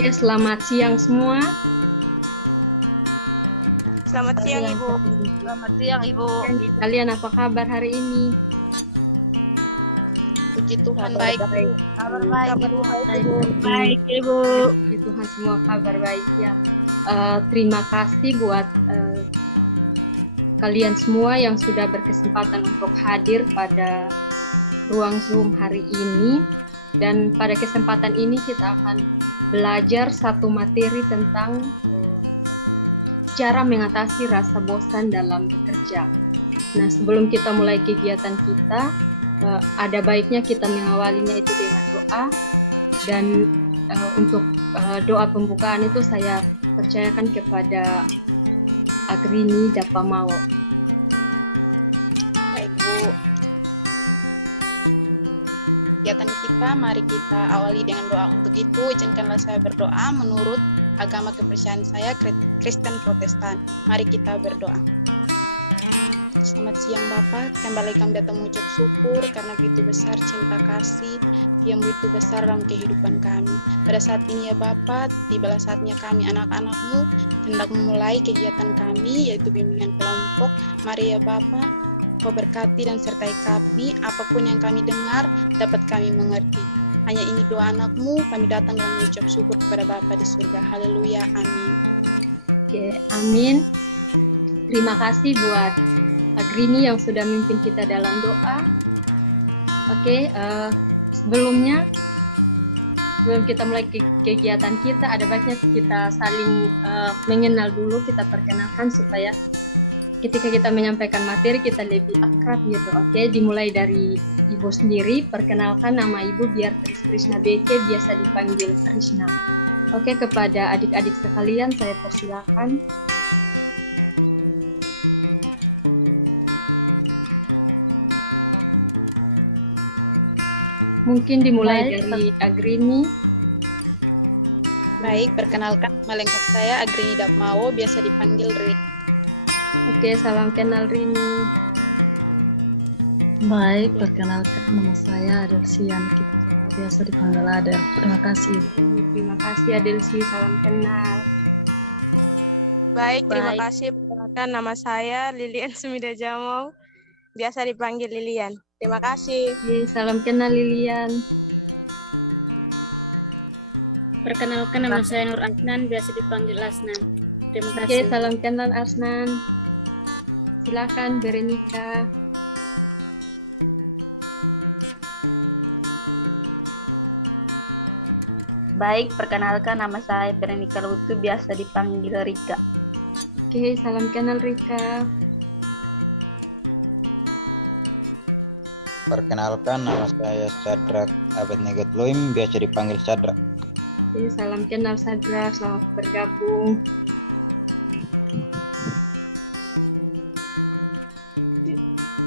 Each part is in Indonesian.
Oke, selamat siang semua. Selamat siang, Ibu. Selamat siang, Ibu. Kalian apa kabar hari ini? Puji Tuhan, baik. Kabar baik, Ibu. Baik, Ibu. Puji Tuhan, semua kabar baik ya. Terima kasih buat kalian semua yang sudah berkesempatan untuk hadir pada ruang Zoom hari ini. Dan pada kesempatan ini kita akan belajar satu materi tentang cara mengatasi rasa bosan dalam bekerja. Nah, sebelum kita mulai kegiatan kita, ada baiknya kita mengawalinya itu dengan doa. Dan untuk doa pembukaan itu saya percayakan kepada Agrini Dapamawo. Baik, Bu. Kegiatan kita, mari kita awali dengan doa. Untuk itu, izinkanlah saya berdoa menurut agama kepercayaan saya, Kristen Protestan. Mari kita berdoa. Selamat siang Bapak, kembali kami datang mengucap syukur karena begitu besar cinta kasih yang begitu besar dalam kehidupan kami. Pada saat ini ya Bapak, tibalah saatnya kami anak-anak-Mu hendak memulai kegiatan kami, yaitu bimbingan kelompok. Mari ya Bapak, Kau berkati dan sertai kami, apapun yang kami dengar dapat kami mengerti. Hanya ini doa anak-Mu, kami datang dan mengucap syukur kepada Bapa di surga. Haleluya, amin. Oke, amin. Terima kasih buat Agrini yang sudah memimpin kita dalam doa. Oke, sebelum kita mulai kegiatan kita, ada baiknya kita saling mengenal dulu, kita perkenalkan supaya ketika kita menyampaikan materi kita lebih akrab gitu. Oke, dimulai dari Ibu sendiri, perkenalkan nama Ibu biar Krishna Beke, biasa dipanggil Krishna. Oke, kepada adik-adik sekalian saya persilakan. Mungkin dimulai dari Agrini. Baik, perkenalkan nama lengkap saya Agrini Dapamawo, biasa dipanggil Ri. Oke, salam kenal Rini. Baik, perkenalkan nama saya Adelsi Nikita, biasa dipanggil Adel. Terima kasih. Terima kasih Adelsi, salam kenal. Baik, terima kasih. Perkenalkan nama saya Lilian Sumida Jamau, biasa dipanggil Lilian. Terima kasih. Oke, salam kenal Lilian. Perkenalkan nama saya Nur Asnan, biasa dipanggil Asnan. Terima kasih. Oke, salam kenal Asnan. Silakan Berenika. Baik, perkenalkan nama saya Berenika Lutu, biasa dipanggil Rika. Oke, salam kenal Rika. Perkenalkan nama saya Sadrak Abednego Tloim, biasa dipanggil Sadrak. Oke, salam kenal Sadrak, selamat bergabung.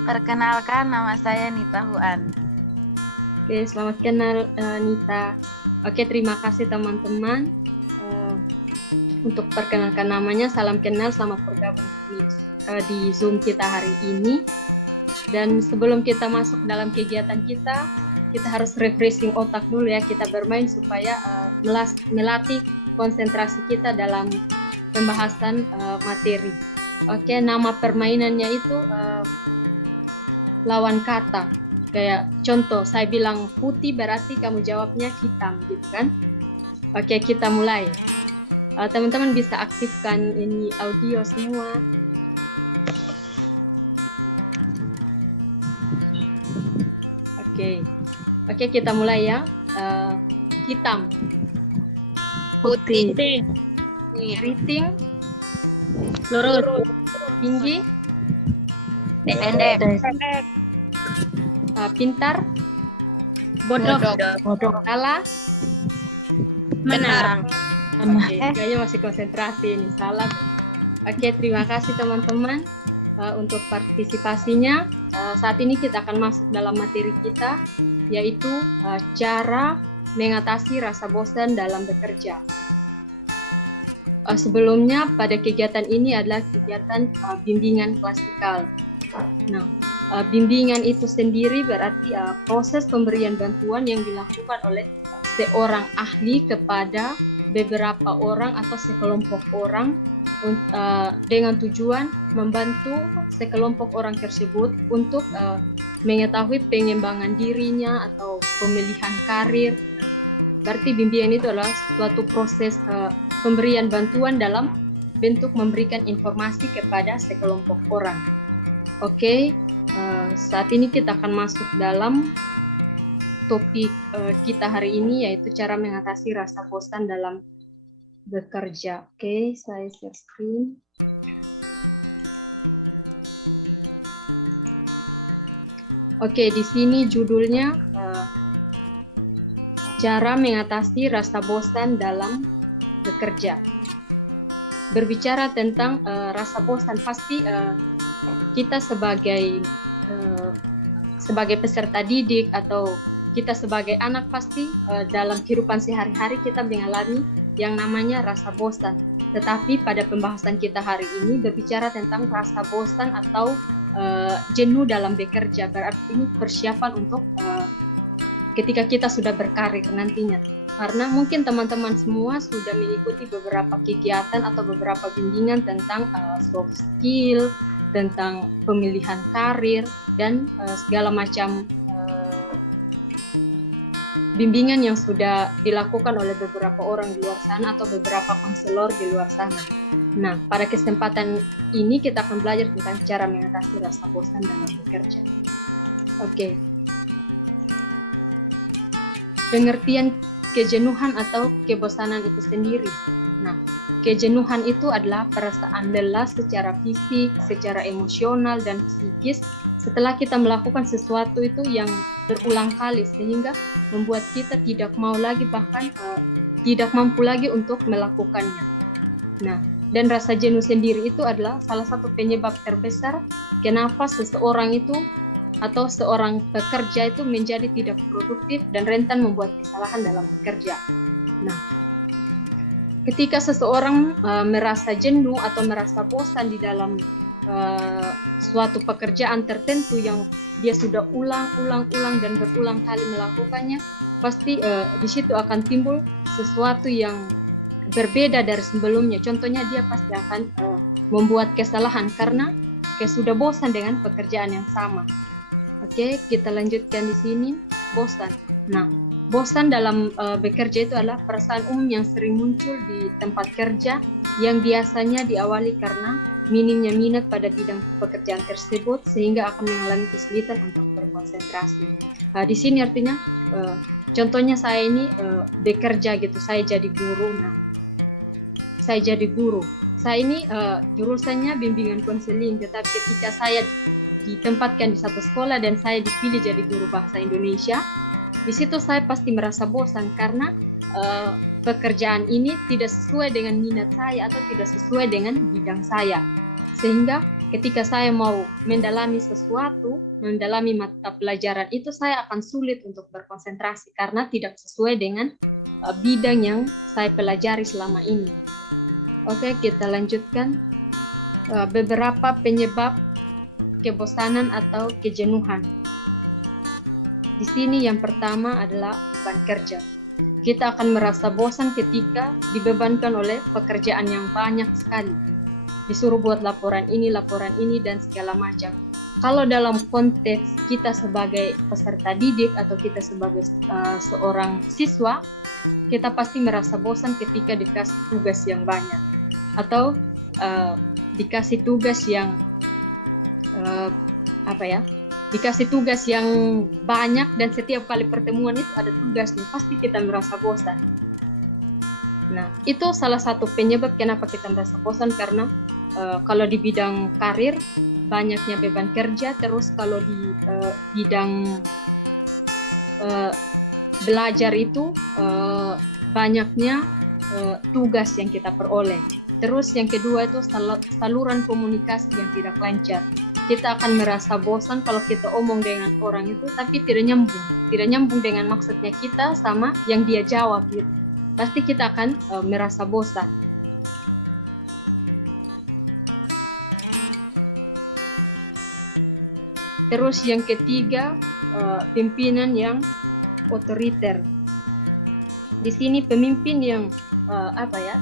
Perkenalkan nama saya Nita Huan. Oke, selamat kenal Nita. Oke, terima kasih teman-teman untuk perkenalkan namanya. Salam kenal, selamat bergabung di Zoom kita hari ini. Dan sebelum kita masuk dalam kegiatan kita harus refreshing otak dulu ya. Kita bermain supaya melatih konsentrasi kita dalam pembahasan materi. Oke, nama permainannya itu lawan kata. Kayak contoh, saya bilang putih berarti kamu jawabnya hitam gitu kan. Oke, kita mulai. Teman-teman bisa aktifkan ini audio semua. Oke, kita mulai ya. Hitam, Putih. keriting, Lurus. tinggi, Pendek. pintar, Bodoh. salah. Menang. Oke, kayaknya masih konsentrasi ini, salah. Oke, terima kasih teman-teman untuk partisipasinya. Saat ini kita akan masuk dalam materi kita, yaitu cara mengatasi rasa bosan dalam bekerja. Sebelumnya pada kegiatan ini adalah kegiatan bimbingan klasikal. Nah, bimbingan itu sendiri berarti proses pemberian bantuan yang dilakukan oleh seorang ahli kepada beberapa orang atau sekelompok orang dengan tujuan membantu sekelompok orang tersebut untuk mengetahui pengembangan dirinya atau pemilihan karir. Berarti bimbingan itu adalah suatu proses pemberian bantuan dalam bentuk memberikan informasi kepada sekelompok orang. Oke, saat ini kita akan masuk dalam topik kita hari ini, yaitu cara mengatasi rasa bosan dalam bekerja. Oke, saya share screen. Oke, di sini judulnya cara mengatasi rasa bosan dalam bekerja. Berbicara tentang rasa bosan, pasti kita sebagai peserta didik atau kita sebagai anak pasti dalam kehidupan sehari-hari kita mengalami yang namanya rasa bosan. Tetapi pada pembahasan kita hari ini berbicara tentang rasa bosan atau jenuh dalam bekerja. Berarti ini persiapan untuk ketika kita sudah berkarir nantinya. Karena mungkin teman-teman semua sudah mengikuti beberapa kegiatan atau beberapa bimbingan tentang soft skill, tentang pemilihan karir, dan segala macam bimbingan yang sudah dilakukan oleh beberapa orang di luar sana atau beberapa konselor di luar sana. Nah, pada kesempatan ini kita akan belajar tentang cara mengatasi rasa bosan dalam bekerja. Oke. Pengertian kejenuhan atau kebosanan itu sendiri. Nah, kejenuhan itu adalah perasaan lelah secara fisik, secara emosional, dan psikis setelah kita melakukan sesuatu itu yang berulang kali sehingga membuat kita tidak mau lagi, bahkan tidak mampu lagi untuk melakukannya. Nah, dan rasa jenuh sendiri itu adalah salah satu penyebab terbesar kenapa seseorang itu atau seorang pekerja itu menjadi tidak produktif dan rentan membuat kesalahan dalam bekerja. Nah, ketika seseorang merasa jenuh atau merasa bosan di dalam suatu pekerjaan tertentu yang dia sudah ulang dan berulang kali melakukannya, pasti di situ akan timbul sesuatu yang berbeda dari sebelumnya. Contohnya dia pasti akan membuat kesalahan karena sudah bosan dengan pekerjaan yang sama. Oke, kita lanjutkan di sini. Bosan. Nah, bosan dalam bekerja itu adalah perasaan umum yang sering muncul di tempat kerja yang biasanya diawali karena minimnya minat pada bidang pekerjaan tersebut sehingga akan mengalami kesulitan untuk berkonsentrasi. Di sini artinya, contohnya saya ini bekerja gitu, saya jadi guru. Nah, saya jadi guru. Saya ini jurusannya bimbingan konseling, tetapi ketika saya ditempatkan di satu sekolah dan saya dipilih jadi guru bahasa Indonesia, di situ saya pasti merasa bosan karena pekerjaan ini tidak sesuai dengan minat saya atau tidak sesuai dengan bidang saya. Sehingga ketika saya mau mendalami sesuatu, mendalami mata pelajaran itu, saya akan sulit untuk berkonsentrasi karena tidak sesuai dengan bidang yang saya pelajari selama ini. Oke, kita lanjutkan beberapa penyebab kebosanan atau kejenuhan. Di sini yang pertama adalah beban kerja. Kita akan merasa bosan ketika dibebankan oleh pekerjaan yang banyak sekali. Disuruh buat laporan ini, dan segala macam. Kalau dalam konteks kita sebagai peserta didik atau kita sebagai seorang siswa, kita pasti merasa bosan ketika dikasih tugas yang banyak. Atau dikasih tugas yang dikasih tugas yang banyak dan setiap kali pertemuan itu ada tugas nih, pasti kita merasa bosan. Nah, itu salah satu penyebab kenapa kita merasa bosan karena kalau di bidang karir banyaknya beban kerja, terus kalau di bidang belajar itu banyaknya tugas yang kita peroleh. Terus yang kedua itu saluran komunikasi yang tidak lancar. Kita akan merasa bosan kalau kita omong dengan orang itu tapi tidak nyambung dengan maksudnya kita sama yang dia jawab gitu. Pasti kita akan merasa bosan. Terus yang ketiga, pimpinan yang otoriter. di sini pemimpin yang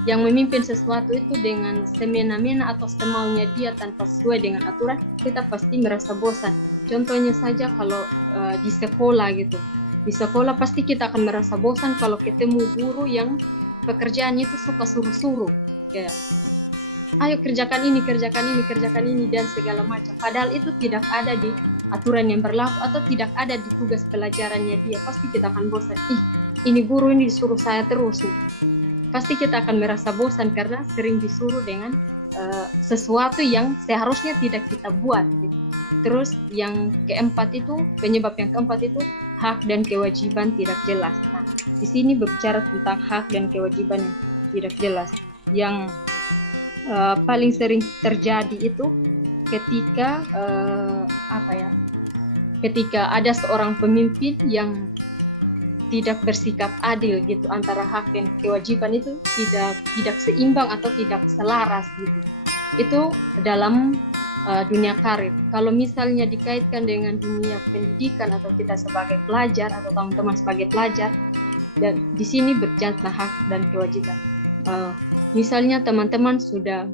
yang memimpin sesuatu itu dengan semena-mena atau semaunya dia tanpa sesuai dengan aturan, kita pasti merasa bosan. Contohnya saja kalau di sekolah gitu. Di sekolah pasti kita akan merasa bosan kalau ketemu guru yang pekerjaannya itu suka suruh-suruh. Kayak, ayo kerjakan ini, dan segala macam. Padahal itu tidak ada di aturan yang berlaku atau tidak ada di tugas pelajarannya dia. Pasti kita akan bosan. Ini guru ini disuruh saya terus nih. Pasti kita akan merasa bosan karena sering disuruh dengan sesuatu yang seharusnya tidak kita buat gitu. Terus yang keempat itu, penyebab yang keempat itu hak dan kewajiban tidak jelas. Nah, di sini berbicara tentang hak dan kewajiban yang tidak jelas. Yang paling sering terjadi itu ketika ketika ada seorang pemimpin yang tidak bersikap adil gitu, antara hak dan kewajiban itu tidak seimbang atau tidak selaras gitu. Itu dalam dunia karir. Kalau misalnya dikaitkan dengan dunia pendidikan atau kita sebagai pelajar atau teman-teman sebagai pelajar, dan di sini berbicara tentang hak dan kewajiban. Misalnya teman-teman sudah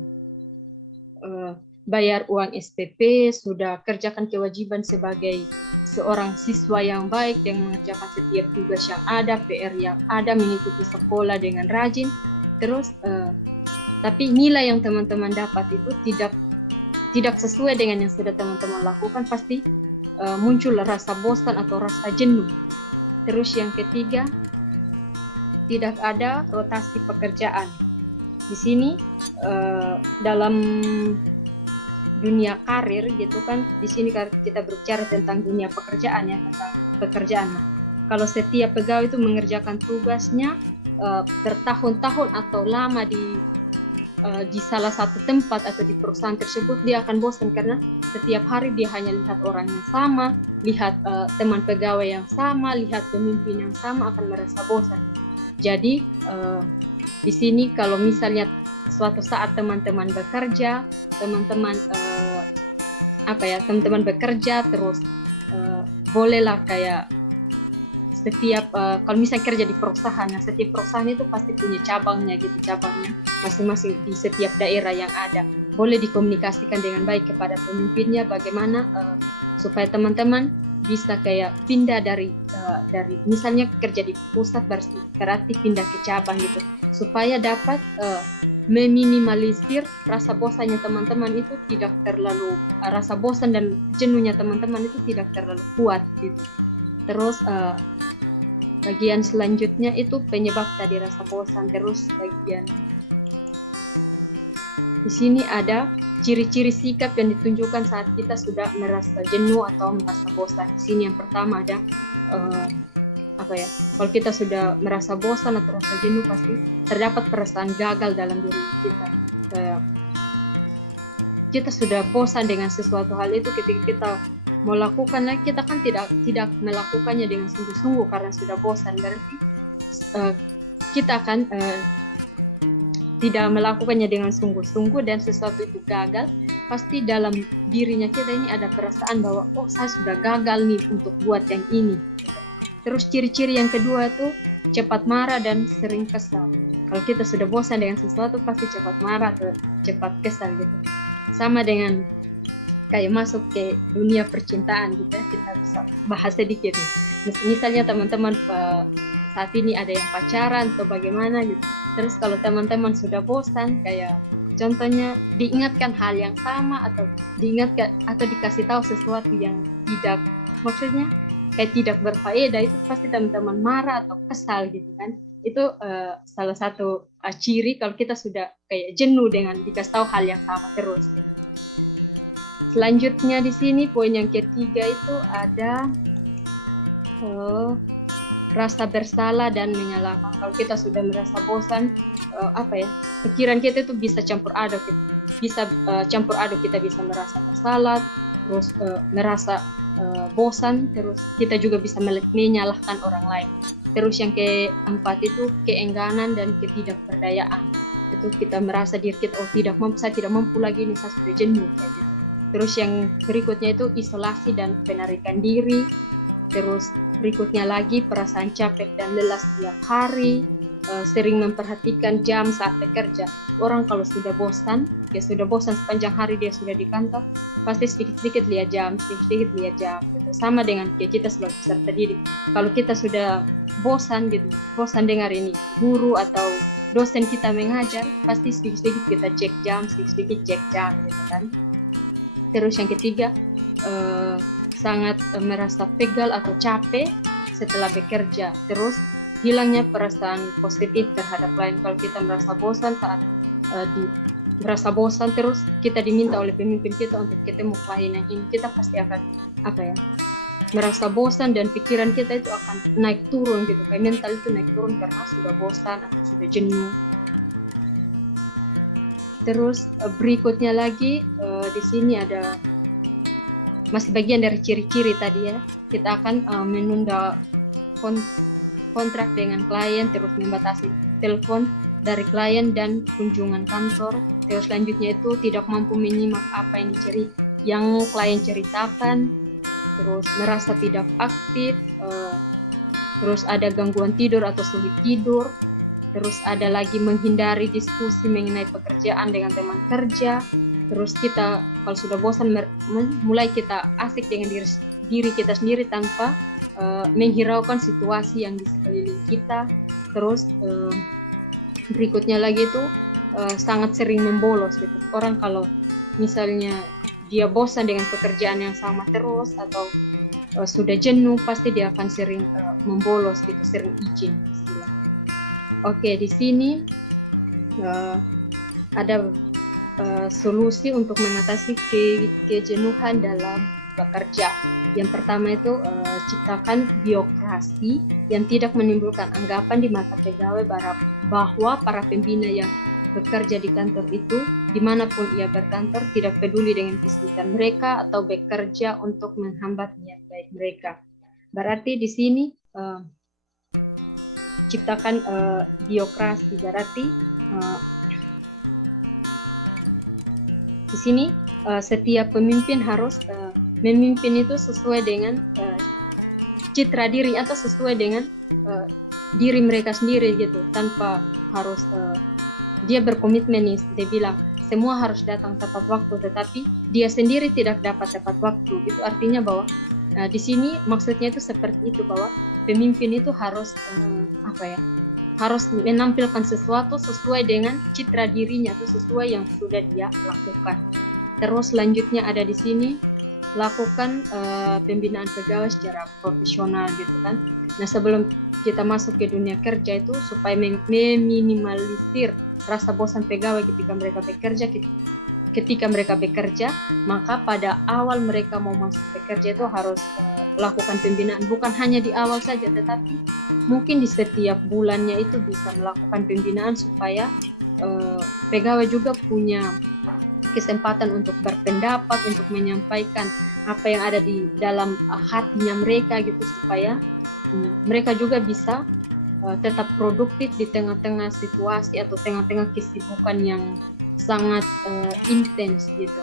bayar uang SPP, sudah kerjakan kewajiban sebagai seorang siswa yang baik dengan mengerjakan setiap tugas yang ada, PR yang ada, mengikuti sekolah dengan rajin. Terus tapi nilai yang teman-teman dapat itu tidak sesuai dengan yang sudah teman-teman lakukan, pasti muncul rasa bosan atau rasa jenuh. Terus yang ketiga, tidak ada rotasi pekerjaan. Di sini dalam dunia karir gitu kan, di sini kita berbicara tentang dunia pekerjaan ya, tentang pekerjaan. Nah, kalau setiap pegawai itu mengerjakan tugasnya bertahun-tahun atau lama di salah satu tempat atau di perusahaan tersebut, dia akan bosan karena setiap hari dia hanya lihat orang yang sama, lihat teman pegawai yang sama, lihat pemimpin yang sama, akan merasa bosan. Jadi di sini kalau misalnya suatu saat teman-teman bekerja, teman-teman bekerja terus bolehlah kayak setiap kalau misalnya kerja di perusahaan, setiap perusahaan itu pasti punya cabangnya masing-masing di setiap daerah yang ada. Boleh dikomunikasikan dengan baik kepada pemimpinnya bagaimana supaya teman-teman bisa kayak pindah dari misalnya kerja di pusat berarti pindah ke cabang gitu, supaya dapat meminimalisir rasa bosannya teman-teman itu tidak terlalu rasa bosan dan jenuhnya teman-teman itu tidak terlalu kuat gitu. Terus bagian selanjutnya itu penyebab tadi rasa bosan. Terus bagian di sini ada ciri-ciri sikap yang ditunjukkan saat kita sudah merasa jenuh atau merasa bosan. Di sini yang pertama ada kalau kita sudah merasa bosan atau rasa jenuh, pasti terdapat perasaan gagal dalam diri kita. Kita sudah bosan dengan sesuatu hal itu, ketika kita mau lakukan lagi, kita kan tidak melakukannya dengan sungguh-sungguh karena sudah bosan. Berarti kita akan tidak melakukannya dengan sungguh-sungguh dan sesuatu itu gagal. Pasti dalam dirinya kita ini ada perasaan bahwa saya sudah gagal nih untuk buat yang ini. Terus ciri-ciri yang kedua tuh cepat marah dan sering kesal. Kalau kita sudah bosan dengan sesuatu, pasti cepat marah atau cepat kesal gitu. Sama dengan kayak masuk ke dunia percintaan gitu ya, kita bisa bahas sedikit nih. Misalnya teman-teman saat ini ada yang pacaran atau bagaimana gitu. Terus kalau teman-teman sudah bosan, kayak contohnya diingatkan hal yang sama atau diingatkan atau dikasih tahu sesuatu yang tidak, maksudnya kayak tidak berfaedah, itu pasti teman-teman marah atau kesal gitu kan. Itu salah satu ciri kalau kita sudah kayak jenuh dengan dikasih tahu hal yang sama terus gitu. Selanjutnya di sini poin yang ketiga itu ada rasa bersalah dan menyalahkan. Kalau kita sudah merasa bosan, pikiran kita itu bisa campur aduk. Kita bisa merasa bersalah, terus merasa bosan, terus kita juga bisa menyalahkan orang lain. Terus yang keempat itu keengganan dan ketidakberdayaan. Itu kita merasa diri kita saya tidak mampu lagi nih, saya sudah jenuh kayak gitu. Terus yang berikutnya itu isolasi dan penarikan diri. Terus berikutnya lagi perasaan capek dan lelah setiap hari. sering memperhatikan jam saat bekerja. Orang kalau sudah bosan, dia sudah bosan sepanjang hari dia sudah di kantor, pasti sedikit-sedikit lihat jam, sedikit-sedikit lihat jam. Gitu. Sama dengan kayak kita sebagai peserta didik. Kalau kita sudah bosan gitu, bosan dengar ini guru atau dosen kita mengajar, pasti sedikit-sedikit kita cek jam, sedikit-sedikit cek jam gitu kan. Terus yang ketiga, sangat merasa pegal atau capek setelah bekerja. Terus hilangnya perasaan positif terhadap klien. Kalau kita merasa bosan saat merasa bosan, terus kita diminta oleh pemimpin kita untuk ketemu klien yang ini, kita pasti akan merasa bosan dan pikiran kita itu akan naik turun gitu, kayak mental itu naik turun karena sudah bosan atau sudah jenuh. Terus berikutnya lagi di sini ada masih bagian dari ciri-ciri tadi ya. Kita akan menunda kontrak dengan klien, terus membatasi telepon dari klien dan kunjungan kantor. Terus selanjutnya itu tidak mampu menyimak apa yang klien ceritakan, terus merasa tidak aktif, terus ada gangguan tidur atau sulit tidur, terus ada lagi menghindari diskusi mengenai pekerjaan dengan teman kerja. Terus kita kalau sudah bosan mulai kita asik dengan diri kita sendiri tanpa menghiraukan situasi yang di sekeliling kita. Terus berikutnya lagi itu sangat sering membolos gitu. Orang kalau misalnya dia bosan dengan pekerjaan yang sama terus atau sudah jenuh, pasti dia akan sering membolos gitu, sering izin istilah. Oke, di sini ada solusi untuk mengatasi kejenuhan dalam bekerja. Yang pertama itu ciptakan biokrasi yang tidak menimbulkan anggapan di mata pegawai bahwa para pembina yang bekerja di kantor itu, dimanapun ia berkantor, tidak peduli dengan kesibukan mereka atau bekerja untuk menghambat niat baik mereka. Berarti di sini ciptakan biokrasi, berarti di sini setiap pemimpin harus memimpin itu sesuai dengan citra diri atau sesuai dengan diri mereka sendiri gitu, tanpa harus dia berkomitmen nih, dia bilang semua harus datang tepat waktu, tetapi dia sendiri tidak dapat tepat waktu. Itu artinya bahwa di sini maksudnya itu seperti itu, bahwa pemimpin itu harus harus menampilkan sesuatu sesuai dengan citra dirinya, atau sesuai yang sudah dia lakukan. Terus selanjutnya ada di sini lakukan pembinaan pegawai secara profesional gitu kan. Nah, sebelum kita masuk ke dunia kerja itu supaya meminimalisir rasa bosan pegawai ketika mereka bekerja, maka pada awal mereka mau masuk bekerja itu harus lakukan pembinaan, bukan hanya di awal saja, tetapi mungkin di setiap bulannya itu bisa melakukan pembinaan supaya pegawai juga punya kesempatan untuk berpendapat, untuk menyampaikan apa yang ada di dalam hatinya mereka gitu, supaya mereka juga bisa tetap produktif di tengah-tengah situasi atau tengah-tengah kesibukan yang sangat intens gitu.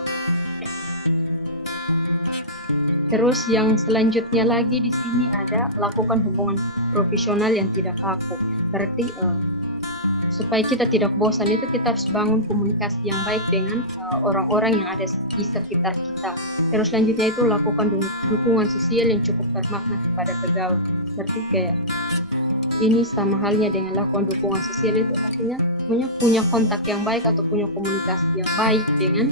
Terus yang selanjutnya lagi di sini ada lakukan hubungan profesional yang tidak kaku. Berarti supaya kita tidak bosan itu kita harus bangun komunikasi yang baik dengan orang-orang yang ada di sekitar kita. Terus selanjutnya itu lakukan dukungan sosial yang cukup bermakna kepada pegawai. Berarti kayak ini sama halnya dengan lakukan dukungan sosial, itu artinya punya kontak yang baik atau punya komunikasi yang baik dengan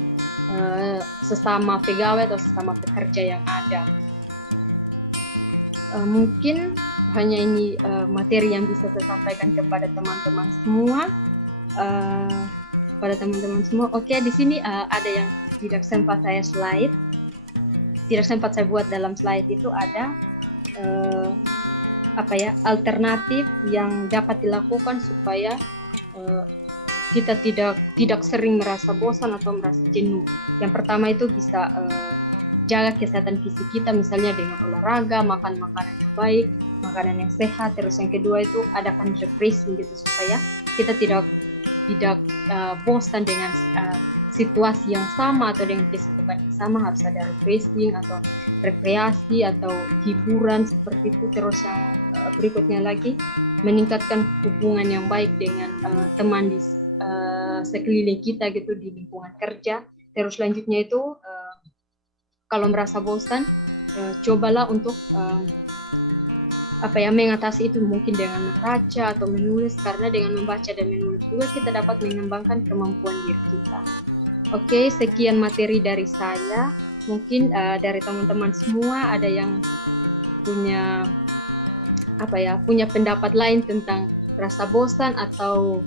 sesama pegawai atau sesama pekerja yang ada. Mungkin hanya ini materi yang bisa saya sampaikan kepada teman-teman semua. Oke, di sini ada yang tidak sempat saya buat dalam slide itu ada alternatif yang dapat dilakukan supaya kita tidak sering merasa bosan atau merasa jenuh. Yang pertama itu bisa jaga kesehatan fisik kita, misalnya dengan olahraga, makan makanan yang baik, makanan yang sehat. Terus yang kedua itu adakan refreshing gitu, supaya kita tidak bosan dengan situasi yang sama atau dengan kesibukan yang sama. Harus ada refreshing atau rekreasi atau hiburan seperti itu. Terus yang berikutnya lagi meningkatkan hubungan yang baik dengan teman di sekeliling kita gitu di lingkungan kerja. Terus selanjutnya itu kalau merasa bosan, cobalah untuk mengatasi itu mungkin dengan membaca atau menulis, karena dengan membaca dan menulis juga kita dapat mengembangkan kemampuan diri kita. Oke, sekian materi dari saya. Mungkin dari teman-teman semua ada yang punya pendapat lain tentang rasa bosan atau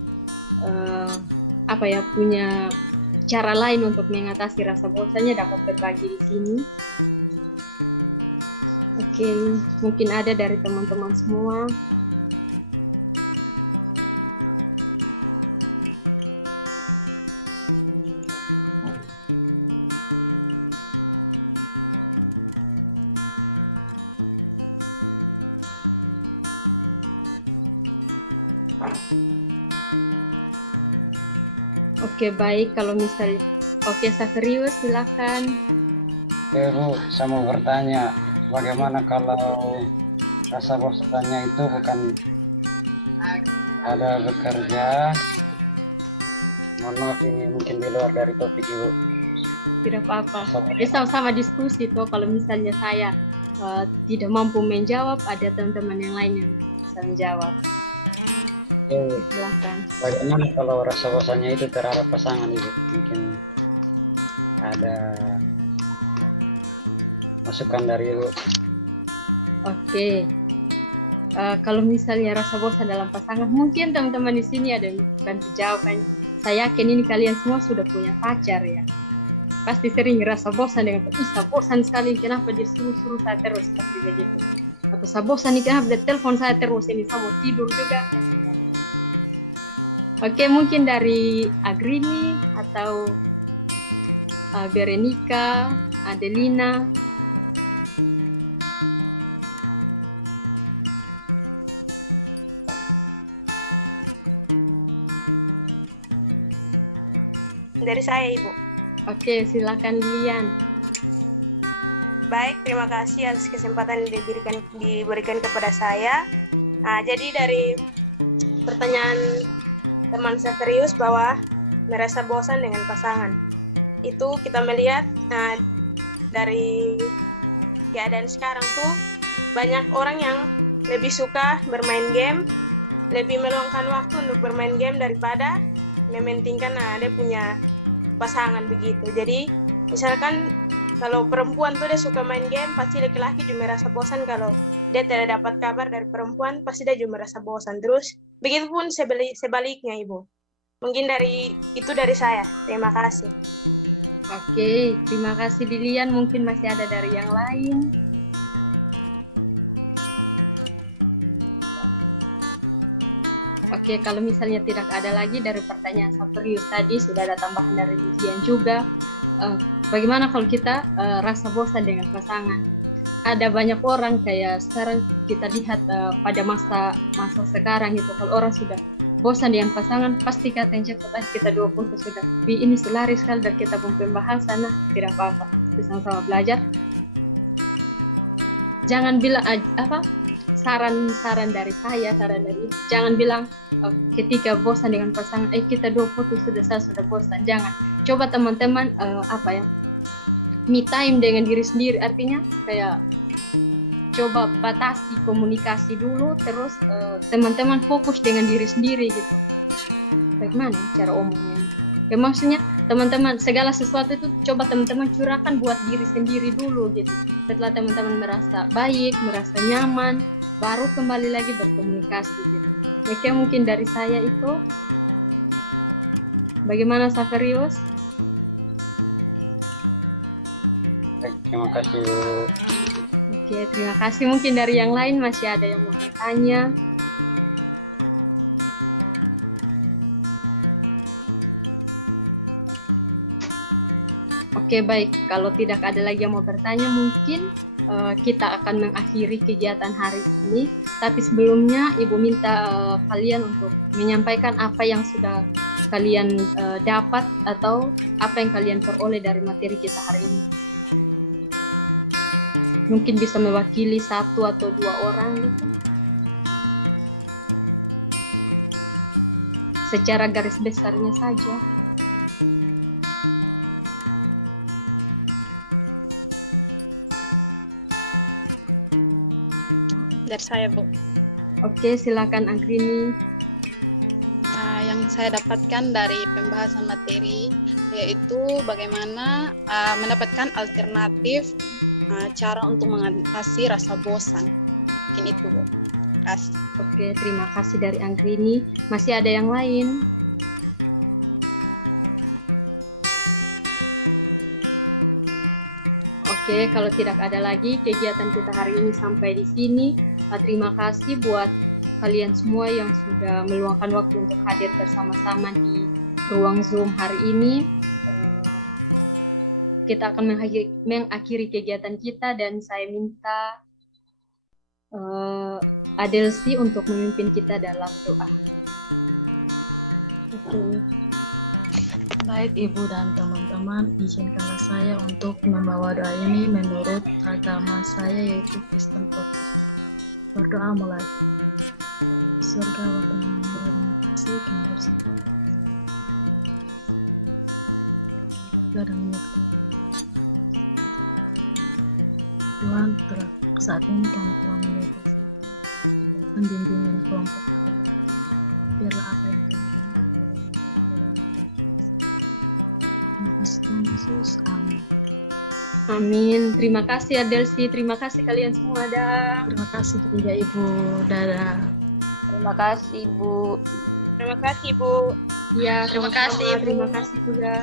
punya cara lain untuk mengatasi rasa bosannya, dapat berbagi di sini. Oke, mungkin ada dari teman-teman semua. Oke, baik. Kalau misalnya, Sakarius, silakan. Oke Bu, saya mau bertanya, bagaimana kalau rasa bosannya itu bukan ada bekerja? Mohon maaf, ini mungkin di luar dari topik Ibu. Tidak apa-apa. Ya sama-sama diskusi tuh. Kalau misalnya saya tidak mampu menjawab, ada teman-teman yang lain yang bisa menjawab. Silakan. Bagaimana kalau rasa bosannya itu terhadap pasangan Ibu? Mungkin ada masukan dari Ibu. Oke. Kalau misalnya rasa bosan dalam pasangan, mungkin teman-teman di sini ada yang bantu jawaban. Saya yakin ini kalian semua sudah punya pacar ya. Pasti sering rasa bosan dengan bosan sekali, kenapa dia suruh saya terus pasti begitu. Atau saya bosan nih, kenapa dia telepon saya terus, ini saya mau tidur juga. Oke, mungkin dari Agrini atau Berenika, Adelina. Dari saya, Ibu. Oke, silakan Lilian. Baik, terima kasih atas kesempatan yang diberikan kepada saya. Nah, jadi dari pertanyaan teman Sakarius bahwa merasa bosan dengan pasangan, itu kita melihat dari keadaan sekarang tuh banyak orang yang lebih suka bermain game, lebih meluangkan waktu untuk bermain game daripada mementingkan dia punya pasangan begitu. Jadi misalkan kalau perempuan tuh dia suka main game, pasti laki-laki juga merasa bosan. Kalau dia tidak dapat kabar dari perempuan, pasti dia juga merasa bosan. Terus begitupun sebaliknya, Ibu. Mungkin dari saya. Terima kasih. Oke, terima kasih Lilian. Mungkin masih ada dari yang lain. Oke, kalau misalnya tidak ada lagi dari pertanyaan Sakarius tadi, sudah ada tambahan dari Lilian juga. Bagaimana kalau kita rasa bosan dengan pasangan? Ada banyak orang kayak sekarang kita lihat pada masa sekarang gitu, kalau orang sudah bosan dengan pasangan, pasti katanya cepat kita 20 sudah. Ini selari sekali dari kita pembahasan, tidak apa-apa, sama-sama belajar. Jangan bilang saran dari saya, jangan bilang ketika bosan dengan pasangan, kita 20 sudah bosan. Jangan. Coba teman-teman me time dengan diri sendiri, artinya kayak coba batasi komunikasi dulu, terus teman-teman fokus dengan diri sendiri gitu. Bagaimana cara omongnya? Ya maksudnya teman-teman segala sesuatu itu coba teman-teman curahkan buat diri sendiri dulu gitu. Setelah teman-teman merasa baik, merasa nyaman, baru kembali lagi berkomunikasi gitu. Oke, mungkin dari saya itu. Bagaimana Sakarius? Terima kasih Bu. Oke, terima kasih. Mungkin dari yang lain masih ada yang mau bertanya. Oke, baik. Kalau tidak ada lagi yang mau bertanya, mungkin kita akan mengakhiri kegiatan hari ini. Tapi sebelumnya, Ibu minta kalian untuk menyampaikan apa yang sudah kalian dapat atau apa yang kalian peroleh dari materi kita hari ini. Mungkin bisa mewakili 1 atau 2 orang gitu. secara garis besarnya saja. Dari saya, Bu. Oke, silakan Agrini. Yang saya dapatkan dari pembahasan materi yaitu bagaimana mendapatkan alternatif cara untuk mengatasi rasa bosan. Mungkin itu, Bu. Terima kasih. Oke, terima kasih dari Agrini. Masih ada yang lain? Oke, kalau tidak ada lagi kegiatan kita hari ini sampai di sini. Terima kasih buat kalian semua yang sudah meluangkan waktu untuk hadir bersama-sama di ruang Zoom hari ini. Kita akan mengakhiri kegiatan kita dan saya minta Adelsi untuk memimpin kita dalam doa. Oke. Baik Ibu dan teman-teman, izinkanlah saya untuk membawa doa ini menurut agama saya yaitu Kristen Protestan. Berdoa mulai. Surga Bapa yang terima kasih kami bersyukur dan menyertai Tuhan. Saat ini kami telah menyertai pembimbingan kelompok kami. Biarlah apa yang kami dengar terima kasih Tuhan Yesus. Amin. Amin. Terima kasih Adelsi. Terima kasih kalian semua. Dadah. Terima kasih juga Ibu. Dadah. Terima kasih, Bu. Terima kasih, Bu. Ya, Terima sama-sama. kasih, Bu. Terima kasih juga.